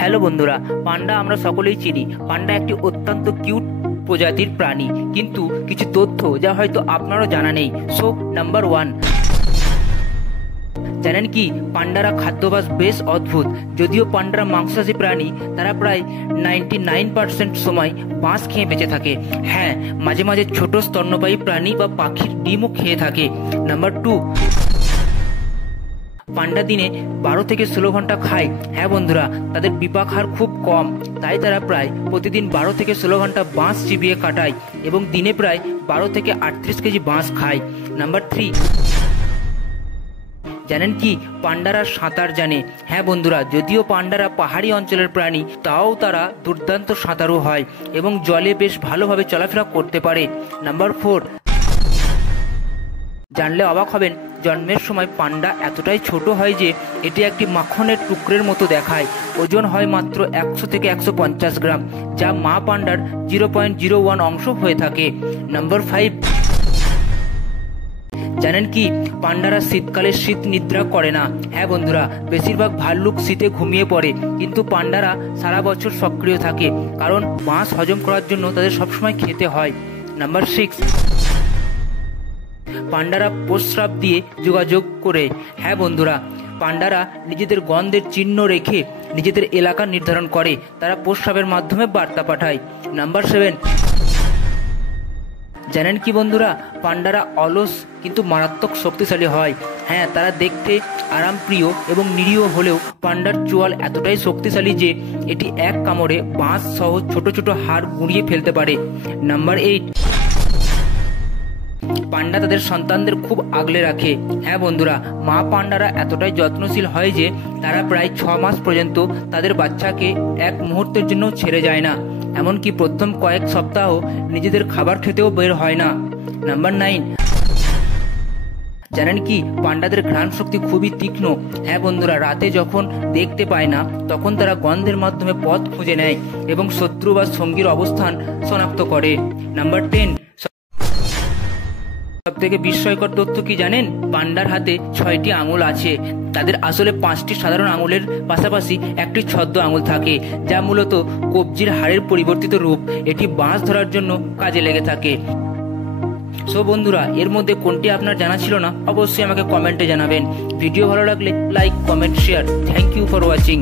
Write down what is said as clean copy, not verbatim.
Hello বন্ধুরা, পান্ডা আমরা সকলেই চিনি। পান্ডা একটি অত্যন্ত কিউট প্রজাতির প্রাণী, কিন্তু কিছু তথ্য যা হয়তো আপনারও জানা নেই। সো নাম্বার 1, জানেন কি পান্ডারা খাদ্যাভ্যাস বেশ অদ্ভুত। যদিও পান্ডারা মাংসাশী প্রাণী, তারা প্রায় 99% সময় বাঁশ খেয়ে বেঁচে থাকে। হ্যাঁ, মাঝে মাঝে ছোট স্তন্যপায়ী প্রাণী বা পাখির ডিমও খেয়ে থাকে। নাম্বার 2, পান্ডা দিনে 12 থেকে 16 ঘন্টা খায়। হ্যাঁ বন্ধুরা, তাদের বিপাক হার খুব কম, তাই তারা প্রায় প্রতিদিন 12 থেকে 16 ঘন্টা বাঁশ চিবিয়ে কাটায় এবং দিনে প্রায় 12 থেকে 38 কেজি বাঁশ খায়। নাম্বার 3, জানেন কি পান্ডারা সাঁতার জানে। হ্যাঁ বন্ধুরা, যদিও পান্ডারা পাহাড়ি অঞ্চলের প্রাণী, তাও তারা দুর্দান্ত সাঁতারু হয় এবং জলে বেশ ভালোভাবে চলাফেরা করতে পারে। নাম্বার 4, জানলে অবাক হবেন, জন্মের সময় পান্ডা এতটাই ছোট হয় যে এটি একটি মাখনের টুকরের মতো দেখায়। ওজন হয় মাত্র 100 থেকে 150 গ্রাম, যা মা পান্ডার 0.01 অংশ হয়ে থাকে। নাম্বার 5, জানেন কি পান্ডারা শীতকালে শীত নিদ্রা করে না। হ্যাঁ বন্ধুরা, বেশিরভাগ ভাল্লুক শীতে ঘুমিয়ে পড়ে, কিন্তু পান্ডারা সারা বছর সক্রিয় থাকে, কারণ মাছ হজম করার জন্য তাদের সবসময় খেতে হয়। নাম্বার 6, পান্ডারা প্রস্রাব দিয়ে যোগাযোগ করে। হ্যাঁ বন্ধুরা, পান্ডারা নিজেদের গন্ধের চিহ্ন রেখে নিজেদের এলাকা নির্ধারণ করে, তারা প্রস্রাবের মাধ্যমে বার্তা পাঠায়। নাম্বার 7, জানেন কি বন্ধুরা, পান্ডারা অলস কিন্তু মারাত্মক শক্তিশালী হয়। হ্যাঁ, তারা দেখতে আরামপ্রিয় এবং নিরীহ হলেও পান্ডার চোয়াল এতটাই শক্তিশালী যে এটি এক কামড়ে বাঁশ সহ ছোট ছোট হাড় গুঁড়িয়ে ফেলতে পারে। নাম্বার 8, পান্ডা তাদের সন্তানদের খুব আগলে রাখে। হ্যাঁ বন্ধুরা, মা পান্ডারা এতটাই যত্নশীল হয় যে তারা প্রায় 6 মাস পর্যন্ত তাদের বাচ্চাকে এক মুহূর্তের জন্য ছেড়ে যায় না, এমনকি প্রথম কয়েক সপ্তাহ নিজেদের খাবার খেতেও বের হয় না। নাম্বার 9, জানেন কি পান্ডাদের ঘ্রাণ শক্তি খুবই তীক্ষ্ণ। হ্যাঁ বন্ধুরা, রাতে যখন দেখতে পায় না তখন তারা গন্ধের মাধ্যমে পথ খুঁজে নেয় এবং শত্রু বা সঙ্গীর অবস্থান শনাক্ত করে। নাম্বার 10, সবথেকে বিস্ময়কর তথ্য কি জানেন, পান্ডার হাতে 6টি আঙুল আছে। তাদের আসলে 5টি সাধারণ আঙুলের পাশাপাশি একটি ছদ্ম আঙুল থাকে, যা মূলত কবজির হাড়ের পরিবর্তিত রূপ। এটি বাঁশ ধরার জন্য কাজে লেগে থাকে। সো বন্ধুরা, এর মধ্যে কোনটি আপনার জানা ছিল না অবশ্যই আমাকে কমেন্টে জানাবেন। ভিডিও ভালো লাগলে like, comment, share. Thank you for watching.